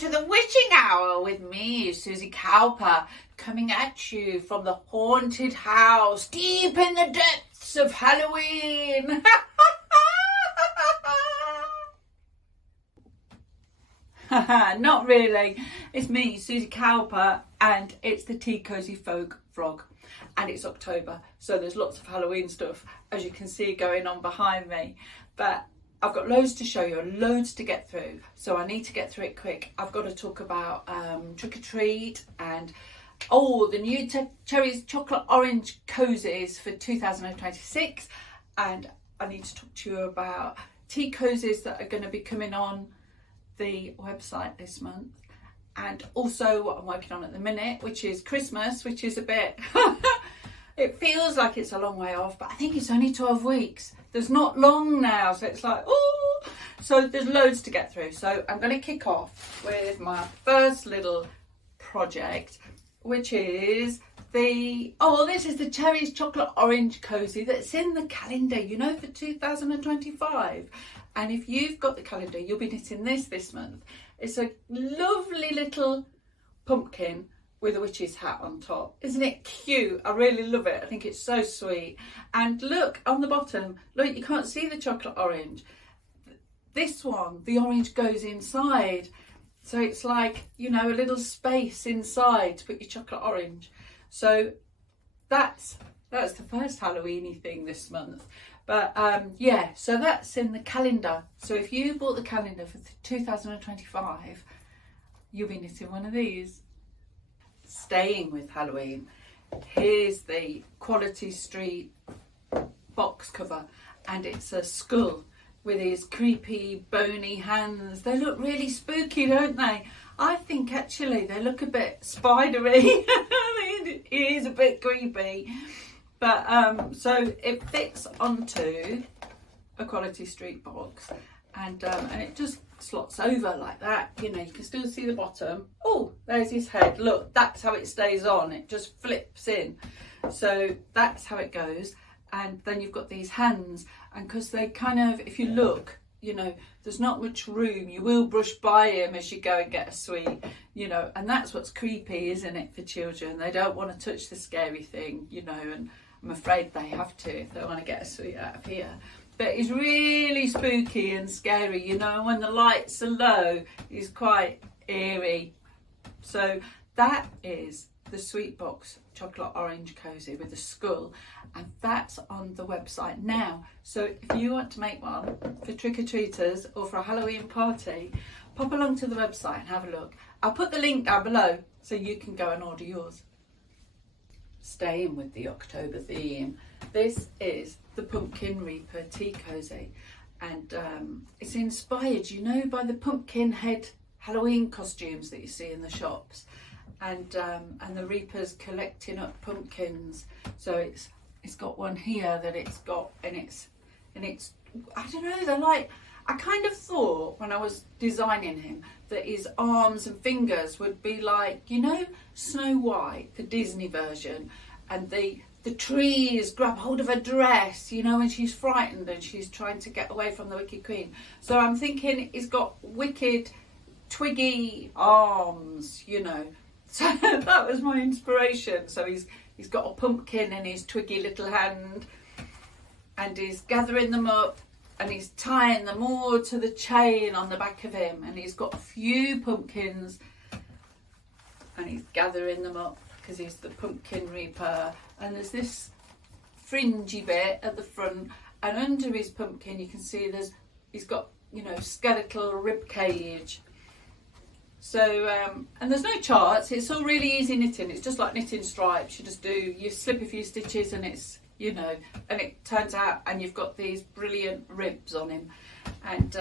to the witching hour with me, Suzy Cowper, coming at you from the haunted house deep in the depths of Halloween. Not really. It's me, Suzy Cowper, and it's the TeaCosyFolk vlog. And it's October, so there's lots of Halloween stuff, as you can see, going on behind me. But I've got loads to show you, loads to get through, so I need to get through it quick. I've got to talk about Trick or Treat and the new Cherries Chocolate Orange Cosies for 2026, and I need to talk to you about TeaCosy's that are going to be coming on the website this month, and also what I'm working on at the minute, which is Christmas, which is a bit it feels like it's a long way off, but I think it's only 12 weeks. There's not long now, so it's like, oh, so there's loads to get through. So I'm going to kick off with my first little project, which is this is the Cherries Chocolate Orange Cosy that's in the calendar, you know, for 2025. And if you've got the calendar, you'll be knitting this month. It's a lovely little pumpkin with a witch's hat on top. Isn't it cute? I really love it. I think it's so sweet. And look on the bottom, look, you can't see the chocolate orange. This one, the orange goes inside. So it's like, you know, a little space inside to put your chocolate orange. So that's the first Halloweeny thing this month. But yeah, so that's in the calendar. So if you bought the calendar for 2025, you'll be knitting one of these. Staying with Halloween, here's the Quality Street box cover, and it's a skull with his creepy bony hands. They look really spooky, don't they? I think actually they look a bit spidery. It is a bit creepy, but so it fits onto a Quality Street box, and it just slots over like that. You know, you can still see the bottom. Oh, there's his head. Look, that's how it stays on. It just flips in. So that's how it goes. And then you've got these hands, and because they kind of, if you look, you know, there's not much room. You will brush by him as you go and get a sweet, you know, and that's what's creepy, isn't it, for children? They don't want to touch the scary thing, you know, and I'm afraid they have to if they want to get a sweet out of here. But it's really spooky and scary, you know, when the lights are low, it's quite eerie. So that is the Sweet Box Chocolate Orange Cosy with the skull, and that's on the website now. So if you want to make one for trick-or-treaters or for a Halloween party, pop along to the website and have a look. I'll put the link down below so you can go and order yours. Staying with the October theme, this is the Pumpkin Reaper Tea Cosy, and it's inspired, you know, by the pumpkin head Halloween costumes that you see in the shops, and the Reapers collecting up pumpkins. So it's got one here that it's got, and it's I don't know, they're like, I kind of thought when I was designing him that his arms and fingers would be like, you know, Snow White, the Disney version, and the trees grab hold of her dress, you know, when she's frightened and she's trying to get away from the Wicked Queen. So I'm thinking he's got wicked, twiggy arms, you know. So that was my inspiration. So he's got a pumpkin in his twiggy little hand, and he's gathering them up, and he's tying them all to the chain on the back of him, and he's got a few pumpkins, and he's gathering them up because he's the Pumpkin Reaper. And there's this fringy bit at the front, and under his pumpkin you can see he's got, you know, skeletal rib cage. So and there's no charts. It's all really easy knitting. It's just like knitting stripes. You slip a few stitches and it's, you know, and it turns out, and you've got these brilliant ribs on him, and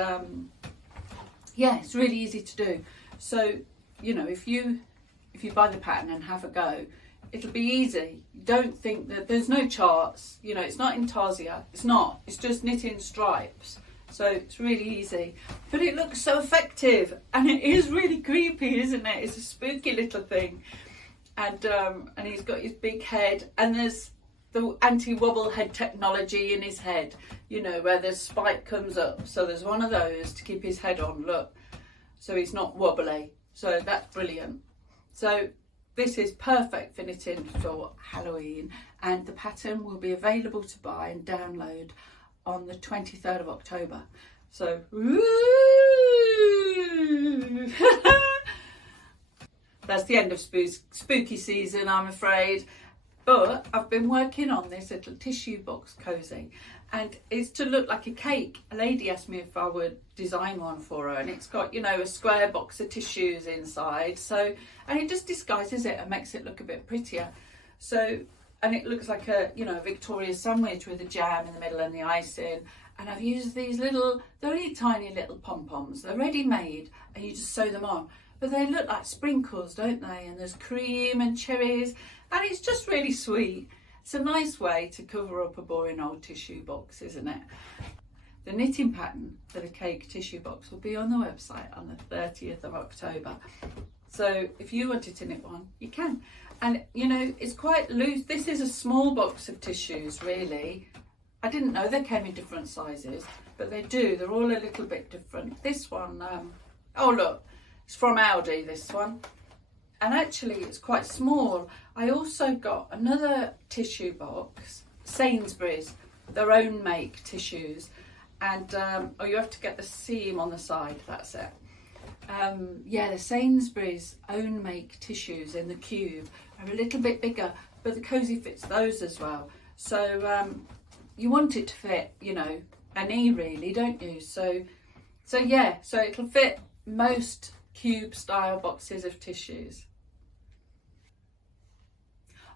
yeah, it's really easy to do. So, you know, if you buy the pattern and have a go, it'll be easy. Don't think that there's no charts, you know, it's not intarsia, it's just knitting stripes. So it's really easy, but it looks so effective, and it is really creepy, isn't it? It's a spooky little thing, and he's got his big head, and there's the anti-wobble head technology in his head, you know, where the spike comes up. So there's one of those to keep his head on, look, so he's not wobbly. So that's brilliant. So this is perfect for knitting for Halloween, and the pattern will be available to buy and download on the 23rd of October. So, woo! That's the end of spooky season, I'm afraid. But I've been working on this little tissue box cozy, and it's to look like a cake. A lady asked me if I would design one for her, and it's got, you know, a square box of tissues inside. So, and it just disguises it and makes it look a bit prettier. So, and it looks like a, you know, a Victoria sandwich with the jam in the middle and the icing. And I've used these little, they're really tiny little pom-poms. They're ready made, and you just sew them on. But they look like sprinkles, don't they? And there's cream and cherries, and it's just really sweet. It's a nice way to cover up a boring old tissue box, isn't it? The knitting pattern for the cake tissue box will be on the website on the 30th of October. So if you wanted to knit one, you can. And you know, it's quite loose. This is a small box of tissues, really. I didn't know they came in different sizes, but they do. They're all a little bit different. This one, oh look, it's from Aldi, this one. And actually it's quite small. I also got another tissue box, Sainsbury's, their own make tissues. And, oh, you have to get the seam on the side, that's it. Yeah, the Sainsbury's own make tissues in the cube are a little bit bigger, but the cozy fits those as well. So you want it to fit, you know, a knee really, don't you? So yeah, so it'll fit most cube style boxes of tissues.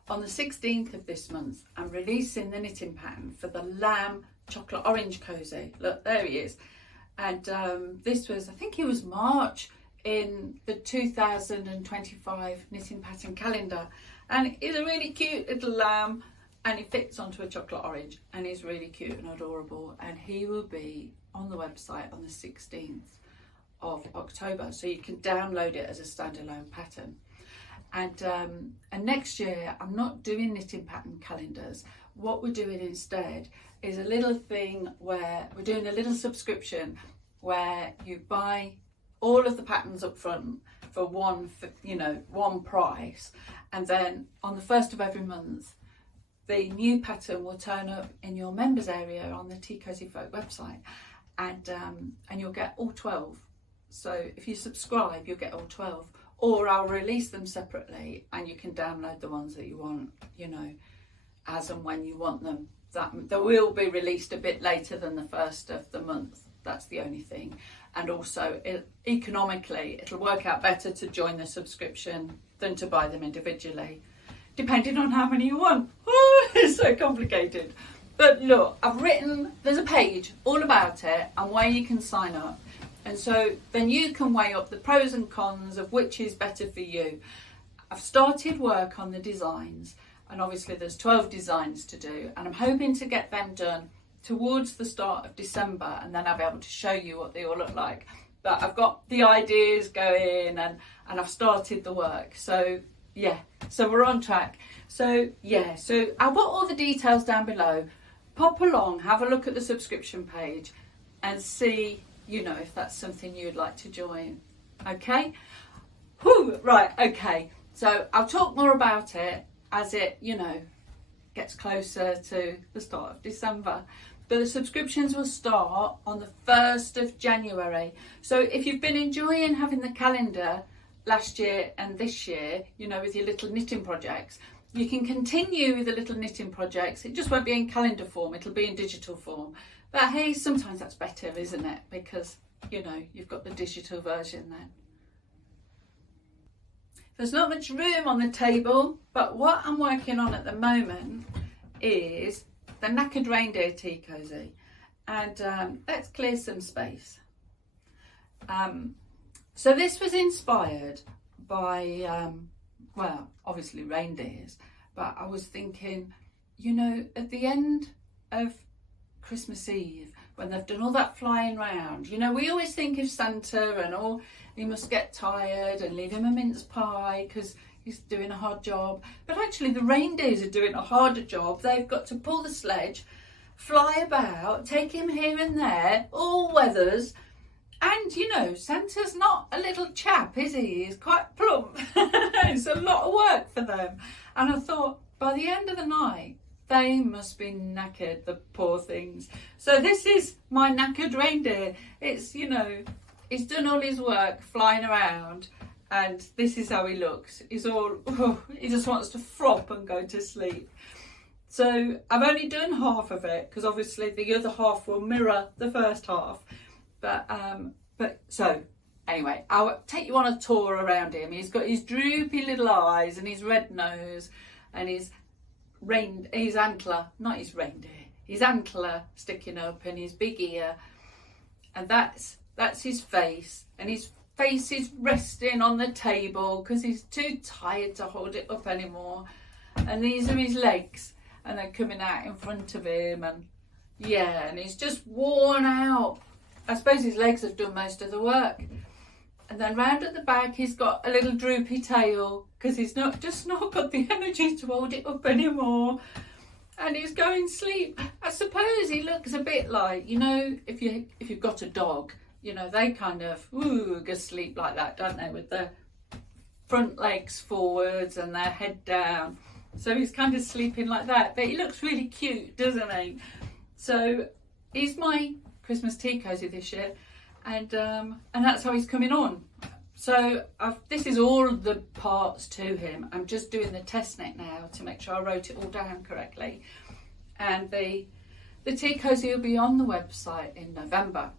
On the 16th of this month, I'm releasing the knitting pattern for the Lamb Chocolate Orange Cosy. Look, there he is. And this was, I think it was March in the 2025 knitting pattern calendar. And it's a really cute little lamb, and he fits onto a chocolate orange, and he's really cute and adorable. And he will be on the website on the 16th of October, so you can download it as a standalone pattern. And next year I'm not doing knitting pattern calendars. What we're doing instead is a little thing where we're doing a little subscription where you buy all of the patterns up front for one price, and then on the 1st of every month the new pattern will turn up in your members area on the TeaCosyFolk website, and you'll get all 12. So if you subscribe, you'll get all 12, or I'll release them separately and you can download the ones that you want, you know, as and when you want them. They will be released a bit later than the 1st of the month. That's the only thing. And also economically, it'll work out better to join the subscription than to buy them individually, depending on how many you want. Oh, it's so complicated. But look, there's a page all about it and where you can sign up. And so then you can weigh up the pros and cons of which is better for you. I've started work on the designs, and obviously there's 12 designs to do, and I'm hoping to get them done towards the start of December, and then I'll be able to show you what they all look like. But I've got the ideas going, and I've started the work. So yeah, so we're on track. So yeah, so I'll put all the details down below. Pop along, have a look at the subscription page and see, you know, if that's something you'd like to join. Okay? Whew, right, okay. So I'll talk more about it as it, you know, gets closer to the start of December. But the subscriptions will start on the 1st of January. So if you've been enjoying having the calendar last year and this year, you know, with your little knitting projects, you can continue with the little knitting projects. It just won't be in calendar form, it'll be in digital form. But hey, sometimes that's better, isn't it? Because, you know, you've got the digital version then. There's not much room on the table, but what I'm working on at the moment is the Knackered Reindeer Tea Cosy. And let's clear some space. So this was inspired by, well, obviously reindeers, but I was thinking, you know, at the end of Christmas Eve, when they've done all that flying round, you know, we always think of Santa and oh, he must get tired and leave him a mince pie because he's doing a hard job. But actually the reindeers are doing a harder job. They've got to pull the sledge, fly about, take him here and there, all weathers, And you know, Santa's not a little chap, is he? He's quite plump. It's a lot of work for them. And I thought, by the end of the night, they must be knackered, the poor things. So this is my knackered reindeer. It's, you know, he's done all his work flying around, and this is how he looks. He's all, he just wants to frop and go to sleep. So I've only done half of it, because obviously the other half will mirror the first half. But so anyway, I'll take you on a tour around him. He's got his droopy little eyes and his red nose and his antler, not his reindeer, his antler sticking up, and his big ear, and that's his face, and his face is resting on the table because he's too tired to hold it up anymore. And these are his legs, and they're coming out in front of him, and yeah, and he's just worn out. I suppose his legs have done most of the work. And then round at the back, he's got a little droopy tail because he's not got the energy to hold it up anymore. And he's going to sleep. I suppose he looks a bit like, you know, if you've got a dog, you know, they kind of go sleep like that, don't they? With their front legs forwards and their head down. So he's kind of sleeping like that. But he looks really cute, doesn't he? So he's my Christmas tea cosy this year, and that's how he's coming on. So this is all the parts to him. I'm just doing the test net now to make sure I wrote it all down correctly, and the tea cosy will be on the website in November.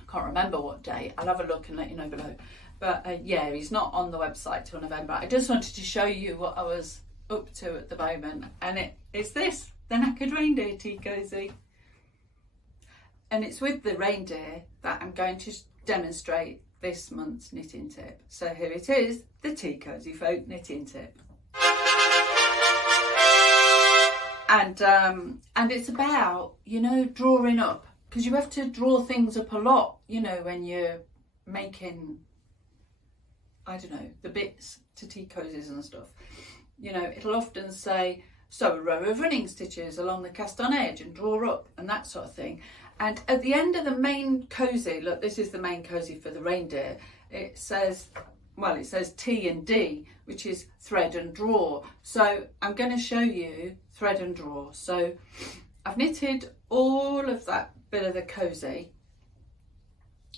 I can't remember what day. I'll have a look and let you know below. But yeah, he's not on the website till November. I just wanted to show you what I was up to at the moment, and it's this, the Knackered Reindeer Tea Cosy. And it's with the reindeer that I'm going to demonstrate this month's knitting tip. So here it is, the TeaCosyFolk knitting tip. And it's about, you know, drawing up, because you have to draw things up a lot, you know, when you're making, I don't know, the bits to tea cozies and stuff. You know, it'll often say, sew a row of running stitches along the cast on edge and draw up and that sort of thing. And at the end of the main cosy, look, this is the main cosy for the reindeer, it says, well, it says T and D, which is thread and draw. So I'm going to show you thread and draw. So I've knitted all of that bit of the cosy,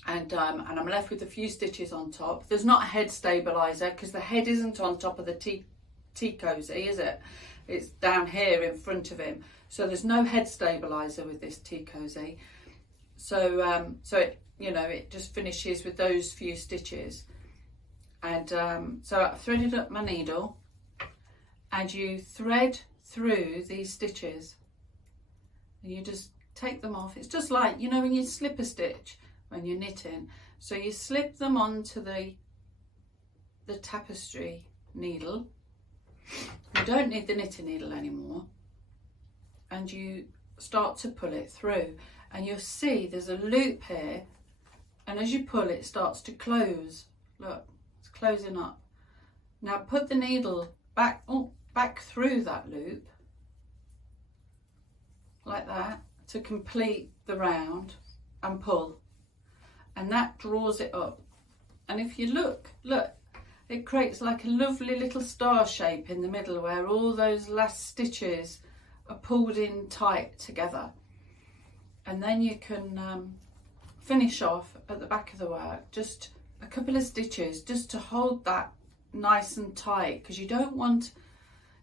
and I'm left with a few stitches on top. There's not a head stabiliser because the head isn't on top of the tea cosy, is it? It's down here in front of him. So there's no head stabiliser with this tea cosy. So it, you know, it just finishes with those few stitches. And so I've threaded up my needle, and you thread through these stitches. And you just take them off. It's just like, you know, when you slip a stitch when you're knitting. So you slip them onto the tapestry needle. You don't need the knitting needle anymore, and you start to pull it through, and you'll see there's a loop here, and as you pull it starts to close. Look, it's closing up. Now put the needle back through that loop like that to complete the round, and pull, and that draws it up. And if you look, it creates like a lovely little star shape in the middle where all those last stitches are pulled in tight together. And then you can finish off at the back of the work, just a couple of stitches just to hold that nice and tight, because you don't want,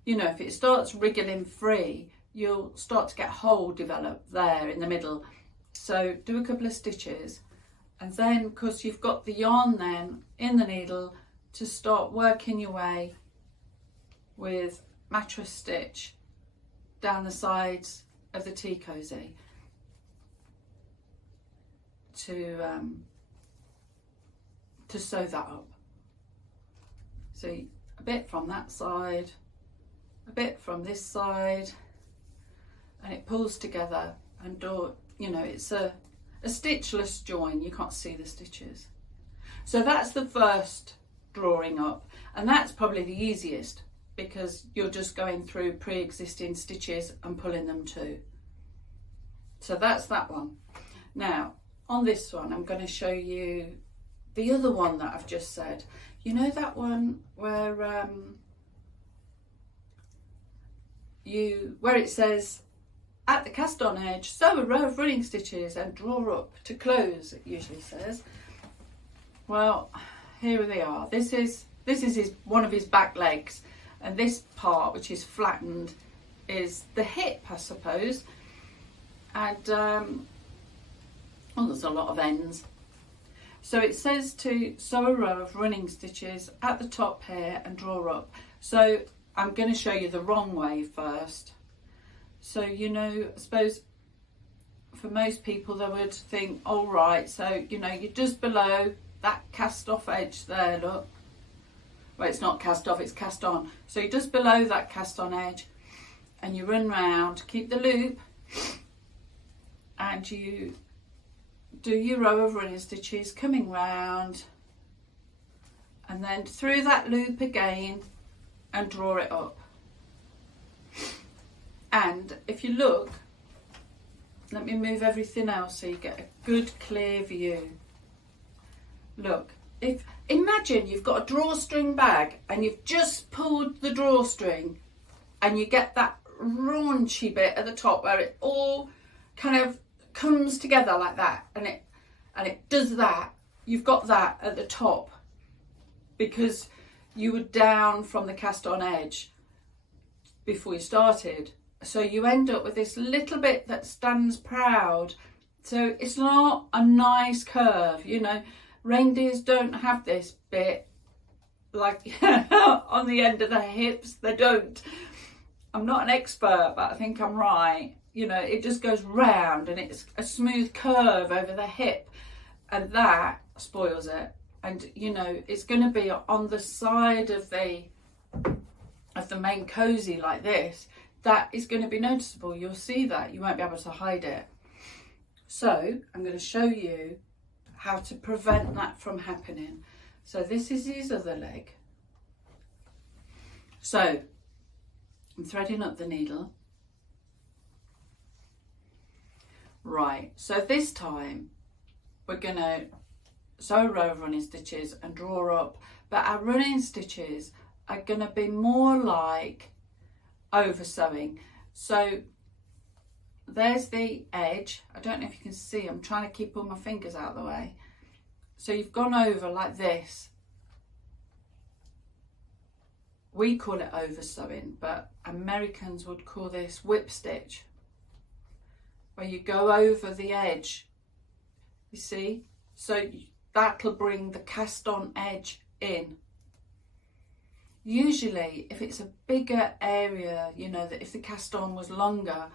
you know, if it starts wriggling free, you'll start to get a hole develop there in the middle. So do a couple of stitches, and then, because you've got the yarn then in the needle, to start working your way with mattress stitch down the sides of the tea cosy to sew that up. So a bit from that side, a bit from this side, and it pulls together, and you know, it's a stitchless join. You can't see the stitches. So that's the first drawing up, and that's probably the easiest because you're just going through pre-existing stitches and pulling them too. So that's that one. Now on this one I'm going to show you the other one that I've just said. You know that one where where it says at the cast on edge sew a row of running stitches and draw up to close, it usually says. Well, here they are. This is one of his back legs, and this part which is flattened is the hip, I suppose. And there's a lot of ends. So it says to sew a row of running stitches at the top here and draw up. So I'm going to show you the wrong way first. So, you know, I suppose for most people they would think, all right, so, you know, you're just below that cast off edge there, look. Well, it's not cast off, it's cast on. So you're just below that cast on edge and you run round, keep the loop, and you do your row of running stitches coming round, and then through that loop again and draw it up. And if you look, let me move everything else so you get a good clear view. Look, imagine you've got a drawstring bag and you've just pulled the drawstring and you get that raunchy bit at the top where it all kind of comes together like that, and it does that. You've got that at the top because you were down from the cast on edge before you started. So you end up with this little bit that stands proud. So it's not a nice curve, you know. Reindeers don't have this bit like on the end of their hips. They don't. I'm not an expert, but I think I'm right. You know, it just goes round and it's a smooth curve over the hip, and that spoils it. And you know, it's going to be on the side of the main cozy like this. That is going to be noticeable. You'll see that. You won't be able to hide it. So I'm going to show you how to prevent that from happening. So this is his other leg. So I'm threading up the needle. Right, so this time we're going to sew a row of running stitches and draw up, but our running stitches are going to be more like over sewing. So there's the edge. I don't know if you can see, I'm trying to keep all my fingers out of the way. So you've gone over like this. We call it over sewing, but Americans would call this whip stitch, where you go over the edge, you see? So that'll bring the cast on edge in. Usually if it's a bigger area, you know, that if the cast on was longer,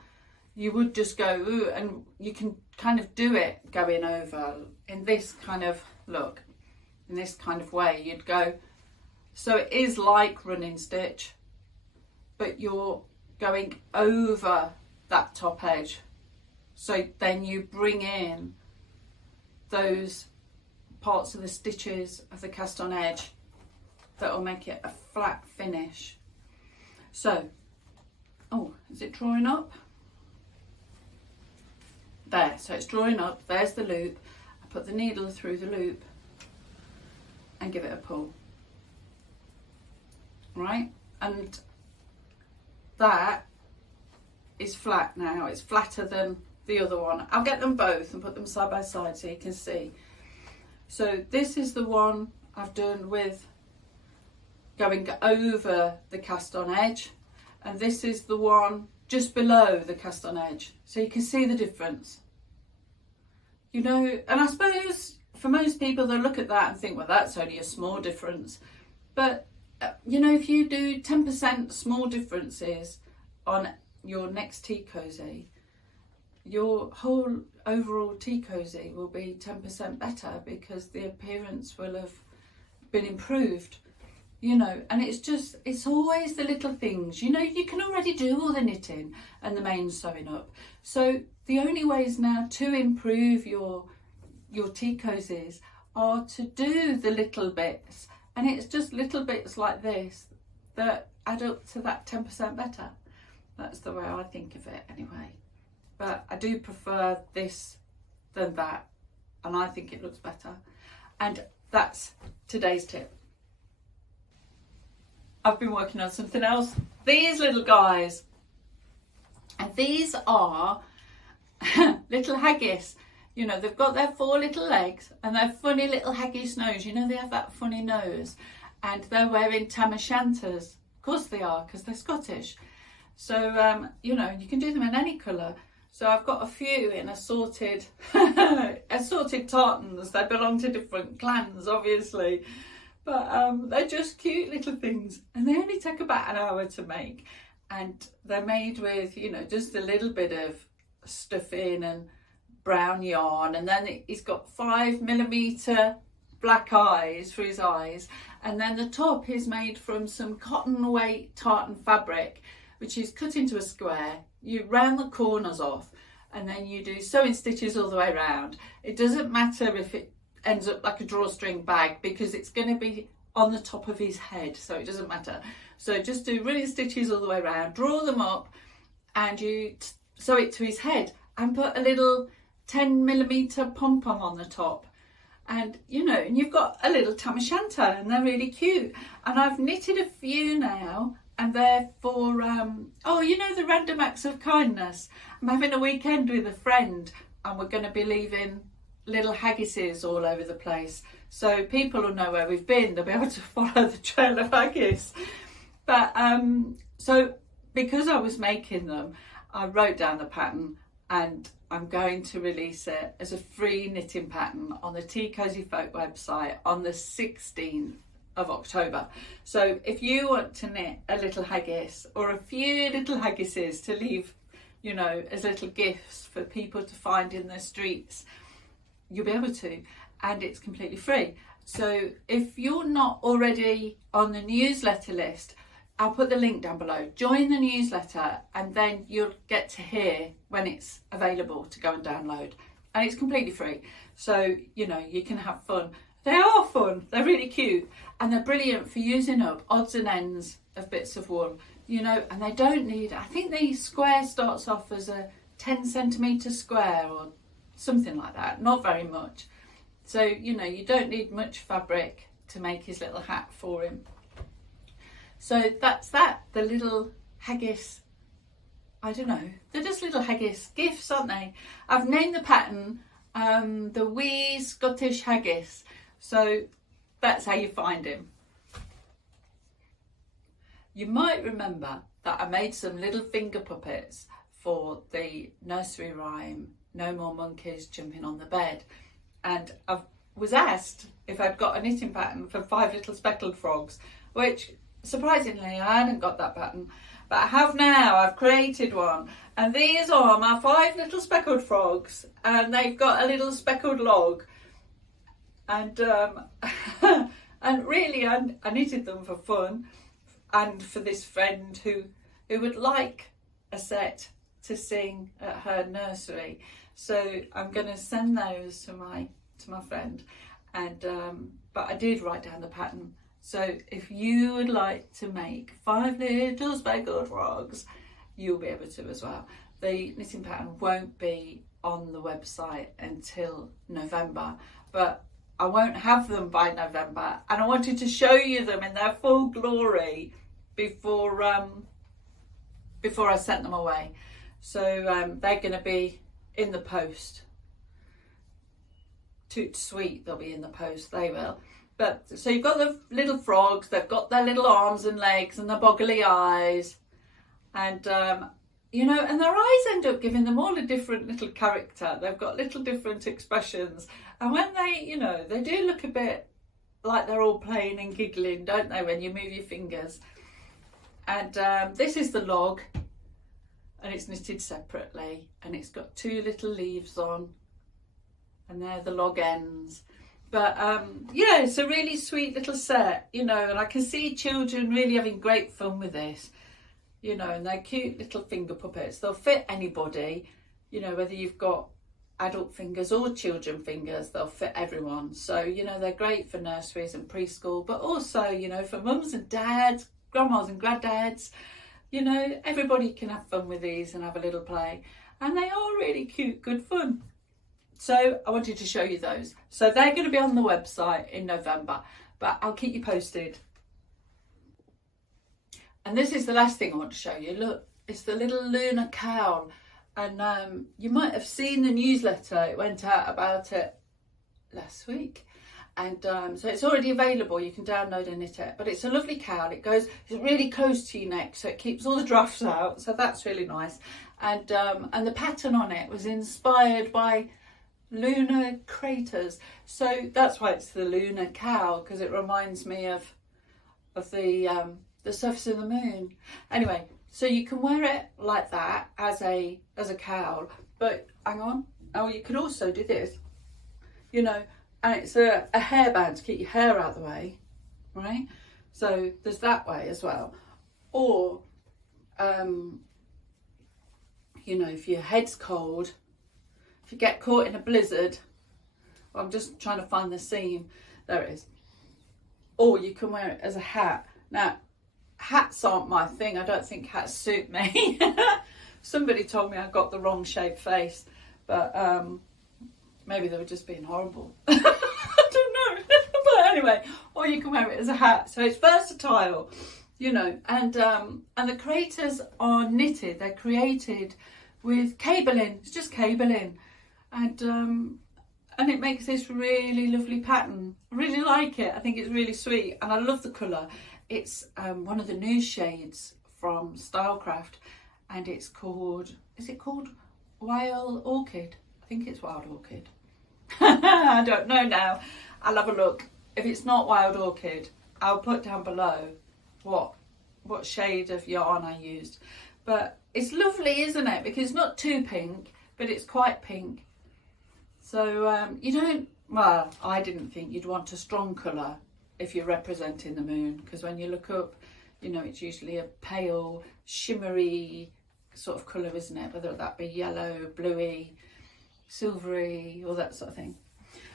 you would just go, ooh, and you can kind of do it going over in this kind of look, in this kind of way. You'd go, so it is like running stitch, but you're going over that top edge. So then you bring in those parts of the stitches of the cast on edge that will make it a flat finish. So, oh, is it drawing up? There, so it's drawing up, there's the loop. I put the needle through the loop and give it a pull. Right, and that is flat now, it's flatter than the other one. I'll get them both and put them side by side so you can see. So this is the one I've done with going over the cast on edge, and this is the one just below the cast on edge, so you can see the difference, you know. And I suppose for most people they'll look at that and think, well, that's only a small difference, but you know, if you do 10% small differences on your next tea cozy, your whole overall tea cozy will be 10% better because the appearance will have been improved. You know, and it's always the little things, you know. You can already do all the knitting and the main sewing up. So the only ways now to improve your tea cozies are to do the little bits, and it's just little bits like this that add up to that 10% better. That's the way I think of it anyway. But I do prefer this than that and I think it looks better. And that's today's tip. I've been working on something else. These little guys, and these are little haggis. You know, they've got their 4 little legs and their funny little haggis nose. You know, they have that funny nose, and they're wearing tam o' shanters. Of course they are, because they're Scottish. So, you know, you can do them in any colour. So I've got a few in assorted, assorted tartans. They belong to different clans, obviously. But they're just cute little things, and they only take about an hour to make. And they're made with, you know, just a little bit of stuffing and brown yarn, and then he's got 5mm black eyes for his eyes, and then the top is made from some cotton weight tartan fabric, which is cut into a square. You round the corners off, and then you do sewing stitches all the way around. It doesn't matter if it ends up like a drawstring bag, because it's going to be on the top of his head, so it doesn't matter. So just do running stitches all the way around, draw them up, and you sew it to his head, and put a little 10mm pom-pom on the top, and you know, and you've got a little tam o' shanter, and they're really cute. And I've knitted a few now, and they're for oh, you know, the random acts of kindness. I'm having a weekend with a friend, and we're going to be leaving little haggises all over the place, so people will know where we've been. They'll be able to follow the trail of haggis. But so because I was making them, I wrote down the pattern, and I'm going to release it as a free knitting pattern on the TeaCosyFolk website on the 16th of October. So if you want to knit a little haggis, or a few little haggises to leave, you know, as little gifts for people to find in the streets, you'll be able to, and it's completely free. So if you're not already on the newsletter list, I'll put the link down below. Join the newsletter, and then you'll get to hear when it's available to go and download. And it's completely free. So, you know, you can have fun. They are fun. They're really cute. And they're brilliant for using up odds and ends of bits of wool, you know, and they don't need, I think the square starts off as a 10cm square or something like that. Not very much. So, you know, you don't need much fabric to make his little hat for him. So that's that, the little haggis, I don't know, they're just little haggis gifts, aren't they? I've named the pattern the Wee Scottish Haggis, so that's how you find him. You might remember that I made some little finger puppets for the nursery rhyme, No More Monkeys Jumping on the Bed, and I was asked if I'd got a knitting pattern for 5 little speckled frogs, which surprisingly I hadn't got that pattern, but I have now. I've created one, and these are my 5 little speckled frogs, and they've got a little speckled log, and and really I knitted them for fun, and for this friend who would like a set to sing at her nursery. So I'm going to send those to my friend, and but I did write down the pattern. So if you would like to make 5 little speckled frogs, you'll be able to as well. The knitting pattern won't be on the website until November, but I won't have them by November, and I wanted to show you them in their full glory before I sent them away. So they're going to be in the post. Toot sweet, they'll be in the post, they will. But so you've got the little frogs, they've got their little arms and legs and their boggly eyes, and you know, and their eyes end up giving them all a different little character. They've got little different expressions, and when they, you know, they do look a bit like they're all playing and giggling, don't they, when you move your fingers. And this is the log, and it's knitted separately, and it's got 2 little leaves on, and they're the log ends. But yeah, it's a really sweet little set, you know, and I can see children really having great fun with this, you know, and they're cute little finger puppets. They'll fit anybody, you know, whether you've got adult fingers or children fingers, they'll fit everyone. So, you know, they're great for nurseries and preschool, but also, you know, for mums and dads, grandmas and granddads, you know, everybody can have fun with these and have a little play. And they are really cute, good fun. So I wanted to show you those. So they're going to be on the website in November, but I'll keep you posted. And this is the last thing I want to show you. Look, it's the little lunar cowl. And you might have seen the newsletter. It went out about it last week. And so it's already available. You can download and knit it. But it's a lovely cowl. It's really close to your neck, so it keeps all the drafts out. So that's really nice. And the pattern on it was inspired by lunar craters. So that's why it's the lunar cowl, because it reminds me of the surface of the moon. Anyway, so you can wear it like that as a cowl. But hang on. Oh, you can also do this. You know. And it's a hairband to keep your hair out of the way, right? So there's that way as well. Or, you know, if your head's cold, if you get caught in a blizzard, well, I'm just trying to find the seam. There it is. Or you can wear it as a hat. Now, hats aren't my thing. I don't think hats suit me. Somebody told me I got the wrong shaped face, but maybe they were just being horrible. I don't know. But anyway, or you can wear it as a hat. So it's versatile, you know. And the craters are knitted. They're created with cabling. It's just cabling. And it makes this really lovely pattern. I really like it. I think it's really sweet. And I love the colour. It's one of the new shades from Stylecraft. And it's called, is it called Wild Orchid? I think it's Wild Orchid. I don't know now. I'll have a look. If it's not Wild Orchid, I'll put down below what shade of yarn I used. But it's lovely, isn't it? Because it's not too pink, but it's quite pink. So you don't, well, I didn't think you'd want a strong colour if you're representing the moon, because when you look up, you know, it's usually a pale, shimmery sort of colour, isn't it? Whether that be yellow, bluey, silvery, all that sort of thing.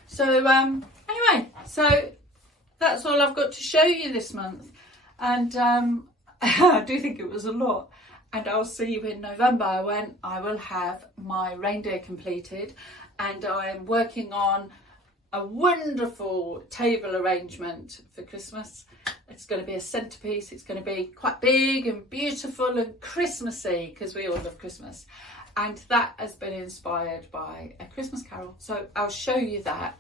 So anyway, so that's all I've got to show you this month. And I do think it was a lot. And I'll see you in November when I will have my reindeer completed. And I'm working on a wonderful table arrangement for Christmas. It's going to be a centrepiece. It's going to be quite big and beautiful and Christmassy, because we all love Christmas. And that has been inspired by A Christmas Carol. So I'll show you that.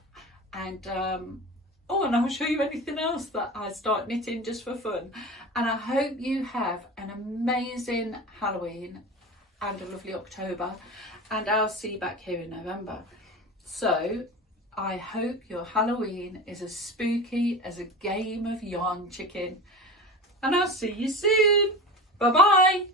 And and I'll show you anything else that I start knitting just for fun. And I hope you have an amazing Halloween and a lovely October. And I'll see you back here in November. So I hope your Halloween is as spooky as a game of yarn chicken. And I'll see you soon. Bye-bye.